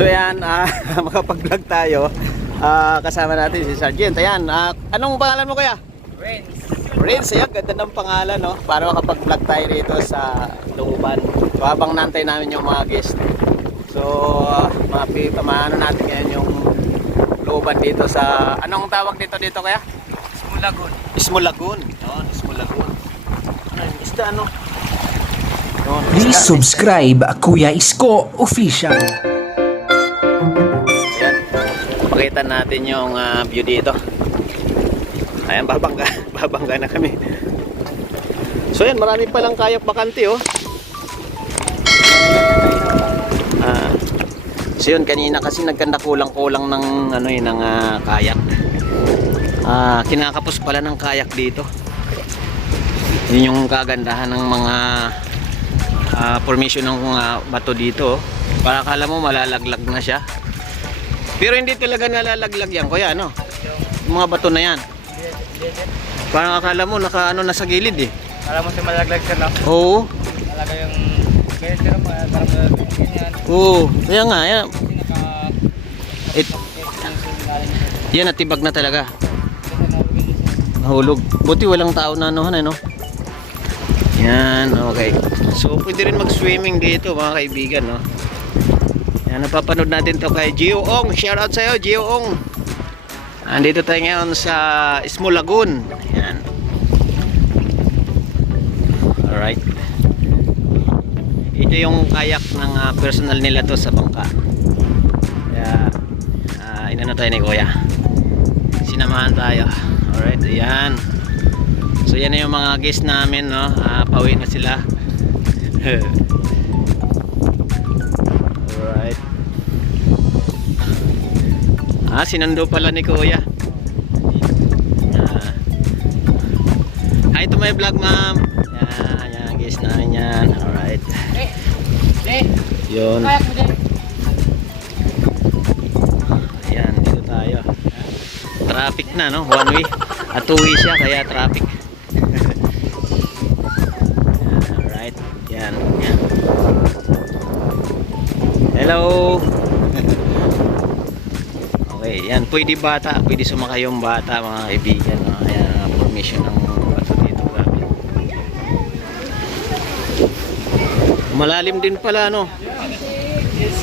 So yan, makapag-vlog tayo. Kasama natin si Sergeant. Ayan, anong pangalan mo kuya? Renz. Renz, ayan, ganda ng pangalan, no? Para makapag-vlog tayo rito sa looban. So habang nantay namin yung mga guest. So, maano natin ngayon yung looban dito sa, anong tawag dito kuya? Smulagon. Smulagon. Yun, Smulagon. Ano yung isda, ano? Yun, Please isda. subscribe Kuya Isko Official. Ayan, pakita natin yung view dito. Ayan, babangga na kami. So yan, marami palang kayak bakante, oh. So yun, kanina kasi nagkanda kulang-kulang ng ano yun, ng kayak. Kinakapos pala ng kayak dito. Yun yung kagandahan ng mga formation ng bato dito, oh. Para akala mo malalaglag na siya. Pero hindi talaga nalalaglag yan, kuya, ano? Yung mga bato na yan. Parang akala mo naka-ano na sa gilid, eh. Alam mo siya malaglag siya, no? Oo. Talaga yung ganito rin, parang malaglag ganyan. Oo. Kaya nga, yan. Kasi Yan, natibag na talaga. Nahulog. Buti walang tao na ano, ano? Yan, okay. So, pwede rin mag-swimming dito, mga kaibigan, no? Yan, napapanood natin to kay Gio Ong. Shoutout sa'yo, Gio Ong. Andito tayo ngayon sa Smulagon. Yan. Alright. Ito yung kayak ng personal nila to sa bangka. Kaya, inano tayo ni Kuya. Sinamahan tayo. Alright, ayan. So yan na yung mga guests namin, no? Pauwi na sila. Alright. Sinundo pala ni Kuya. Hi to my vlog, ma'am. Yan, guests namin yan. Alright. Yun. Ayan, dito tayo. Traffic na, no? One way. At two way siya, kaya traffic. Alright. Yan. Hello. Okay, yan. Pwede bata. Pwede sumakay yung bata, mga kaibigan, no? Ayan, formation ng bato dito. Grabe. Malalim din pala, no? Yes,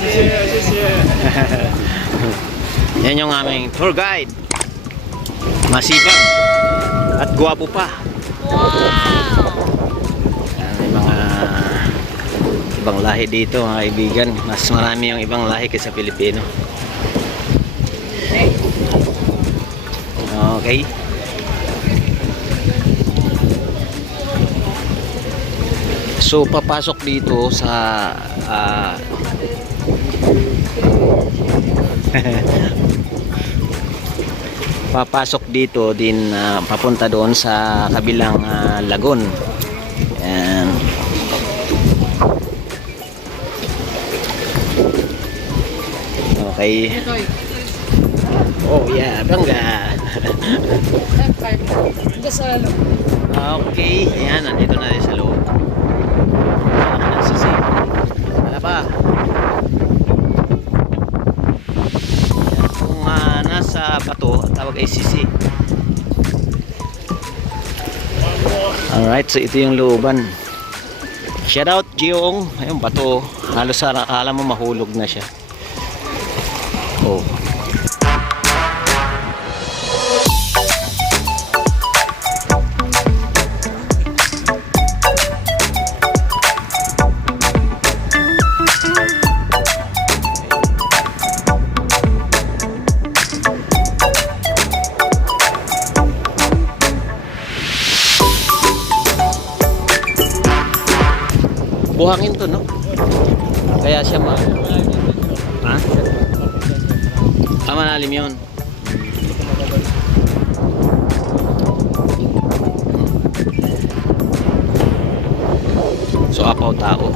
Yan yung aming tour guide. Masipag at gwapo pa. Yan, may mga ibang lahi dito, mga kaibigan. Mas marami yung ibang lahi kaysa Pilipino. Okay. So papasok dito sa papasok dito din, papunta doon sa kabilang lagon. Ayan. Okay. Oh yeah, bangga. Okay, ayan, nandito na rin sa loob. Wala pa. Kung nasa bato, tawag ay sisi. Alright, so ito yung looban. Shoutout Giong. Ayun, bato. Halos akala mo mahulog na siya. Oh. Buhangin to, no? Kaya siya ha? Malalim yun. So apaw tao.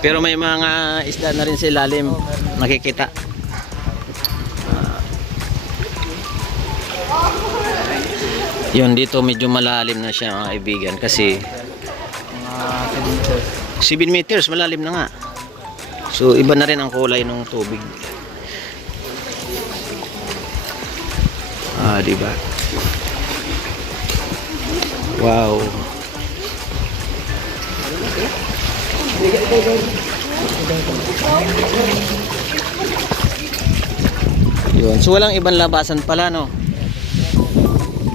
Pero may mga isda na rin sa ilalim, makikita. Yun, dito medyo malalim na siya mga kaibigan kasi mga 7 meters. 7 meters, malalim na nga. So iba na rin ang kulay ng tubig. Diba? Wow. Yun. So walang ibang labasan pala, no?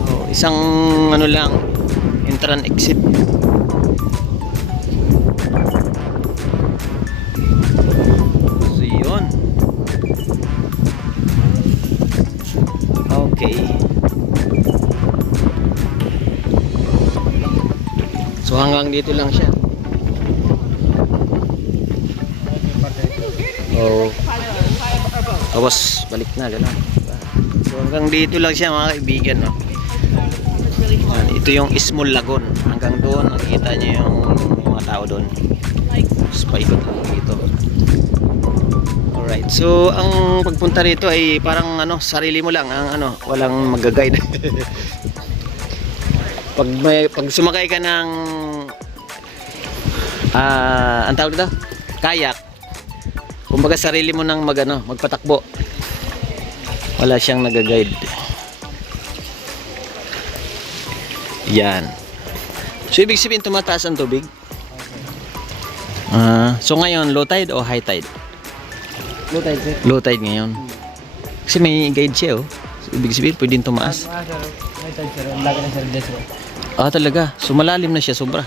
Oh, isang ano lang, entrance exit. So yun. Okay. So hanggang dito lang siya. Oh. Tapos balik na gano'n. So hanggang dito lang siya mga kaibigan, no. Yan, ito yung Small Lagoon. Hanggang doon nakikita niyo yung mga tao doon. Tapos paikot lang dito. Alright. So ang pagpunta rito ay parang ano, sarili mo lang ang ano, walang mag-guide. pag sumakay ka ng ang tawag dito, kayak. Kumbaga sarili mo nang magpatakbo. Wala siyang nag-guide. Yan. So ibig sabihin tumataas ang tubig. So ngayon low tide o high tide? Low tide, sir. Low tide ngayon. Kasi may guide siya, oh. So, ibig sabihin pwedeng tumaas. Sir. High tide, sir. Ang laki ng sir des, sir. Talaga. So malalim na siya sobra.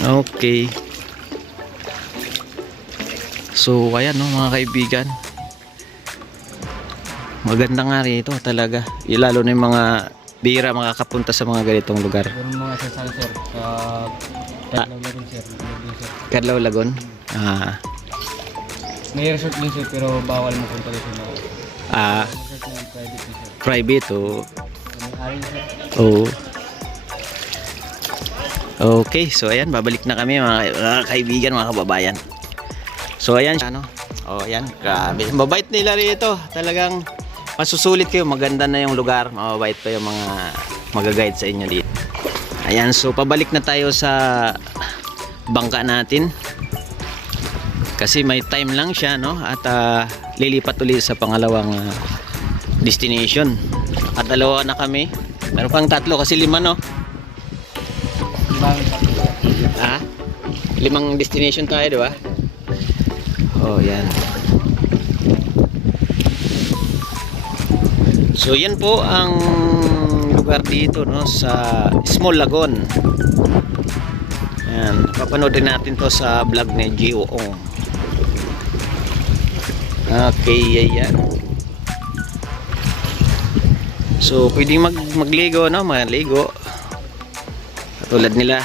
Okay. So ayan, no, mga kaibigan. Maganda nga rito talaga. Lalo na yung mga bihira makakapunta sa mga ganitong lugar. Meron mga sasal, sir. Sa Taglaw Lagoon, sir. Cadlaw Lagoon. May resort din, sir. Pero bawal mo punta dito na. Resort na private din, sir. Private, oh. May ari, sir. Oh. Okay, so ayan, babalik na kami mga kaibigan, mga kababayan. So ayan, ano? Oh, ayan, grabe. Mabait nila rito. Talagang masusulit kayo, maganda na yung lugar. Mabait pa yung mga mag-guide sa inyo dito. Ayan, so pabalik na tayo sa bangka natin. Kasi may time lang siya, no? At lilipat ulit sa pangalawang destination. At dalawa na kami. Meron pang tatlo kasi 5, no? 5 destination tayo, di ba? Oh, yan. So, yan po ang lugar dito, no, sa Small Lagoon. Yan, papanood din natin to sa vlog ni Gio Ong. Okay, yan. So, pwedeng magligo, no, maligo. Katulad nila.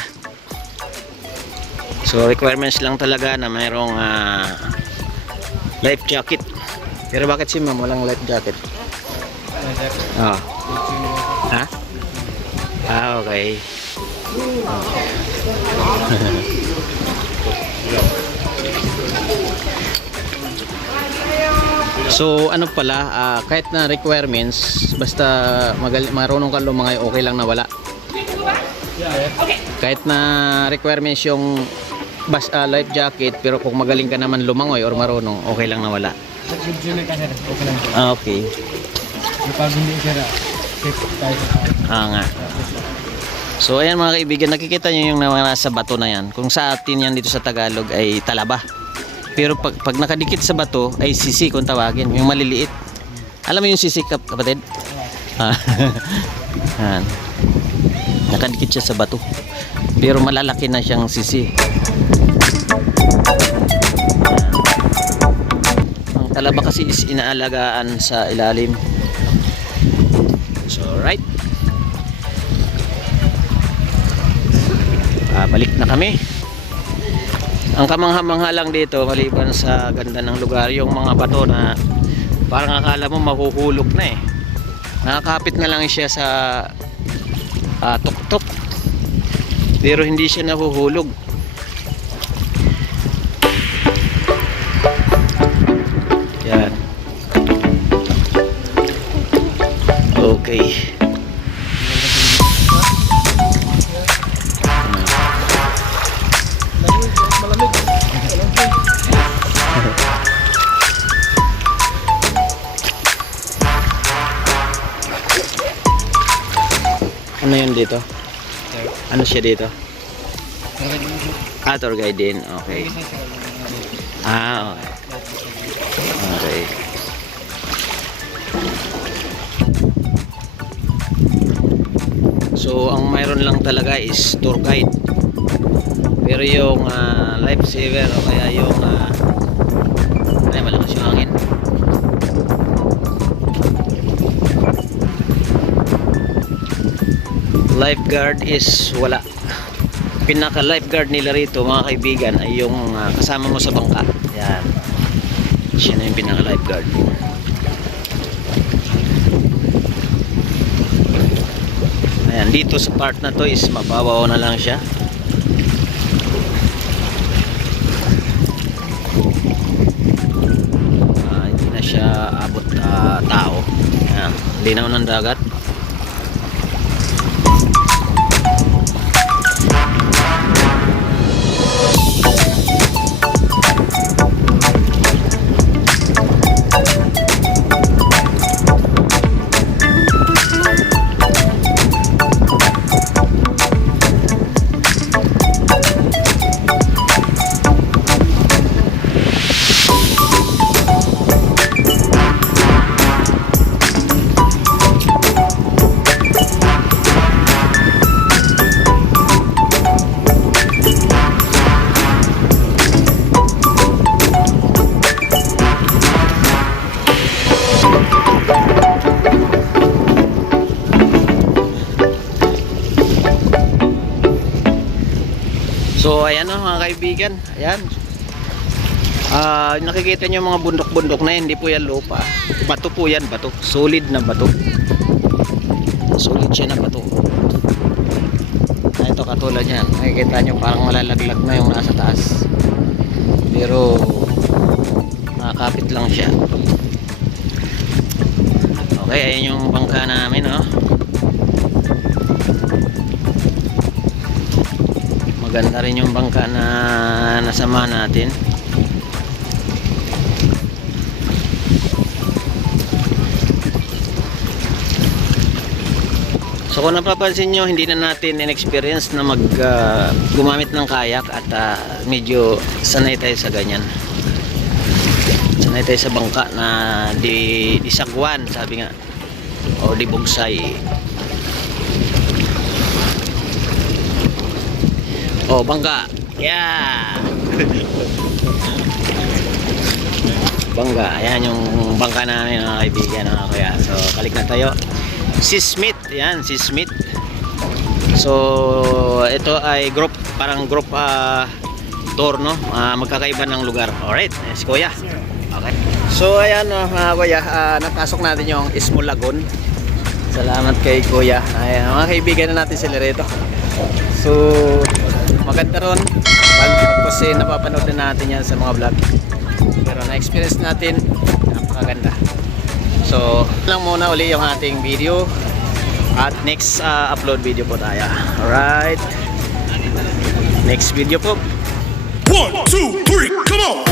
So requirements lang talaga na mayroong life jacket. Pero bakit si ma'am walang life jacket? Okay. So ano pala, kahit na requirements, basta marunong ka lumangay, okay lang na wala. Kahit na requirements yung life jacket, pero kung magaling ka naman lumangoy or marunong, okay lang na wala. Okay. Pag hindi, sir, safe tayo. Nga. So ayan mga kaibigan, nakikita nyo yung nasa bato na yan. Kung sa atin yan dito sa Tagalog ay talaba. Pero pag nakadikit sa bato ay sisi kung tawagin, yung maliliit. Alam mo yung sisi, kapatid? Yan. Nakadikit siya sa bato. Pero malalaki na siyang sisi. Ang talaba kasi is inaalagaan sa ilalim. So right. Balik na kami. Ang kamangha-mangha lang dito, maliban sa ganda ng lugar, yung mga bato na parang akala mo mahuhulog na eh. Nakakapit na lang siya sa tuktok, pero hindi siya nahuhulog. Yan. Okay. Ano yun dito? Sir. Ano siya dito? Pero din po. Tour guide din. Okay. Isa sir. Okay. Okay. So, ang mayroon lang talaga is tour guide. Pero yung lifesaver o kaya yung ay malakas yung hangin. Lifeguard is wala. Pinaka lifeguard nila rito mga kaibigan ay yung kasama mo sa bangka. Yan. Siya na yung pinaka lifeguard. Ayan, dito sa part na to is mababaw na lang siya. Hindi na siya abot tao. Ayan, linaw ng dagat. So ayan mga kaibigan, ayan. Nakikita nyo mga bundok-bundok na yan, hindi po yan lupa. Bato po yan, bato. Solid na bato. Solid siya na bato. Ito katulad yan. Nakikita nyo parang malalaglag na yung nasa taas. Pero nakakapit lang siya. Okay, ayan yung bangka namin, oh. Maganda rin yung bangka na nasama natin. So kung napapansin nyo, hindi na natin in-experience na gumamit ng kayak at medyo sanay tayo sa ganyan. Sanay tayo sa bangka na di sagwan, sabi nga, o di bugsay. Oh, bangka. Yeah. Bangka. Ayan yung bangka namin mga kaibigan, mga kuya. So, balik na tayo. Si Smith. Ayan, si Smith. So, ito ay group, parang group tour, no? Magkakaiba ng lugar. Alright, si kuya. Okay. So, ayan mga kuya, napasok natin yung Small Lagoon. Salamat kay kuya. Ayan, mga kaibigan na natin sila rito. So, maganda ron kasi napapanood din natin yan sa mga vlog, pero na-experience natin, napakaganda. So lang muna uli yung ating video at next upload video po tayo. Alright, next video po. 1, 2, 3, come on!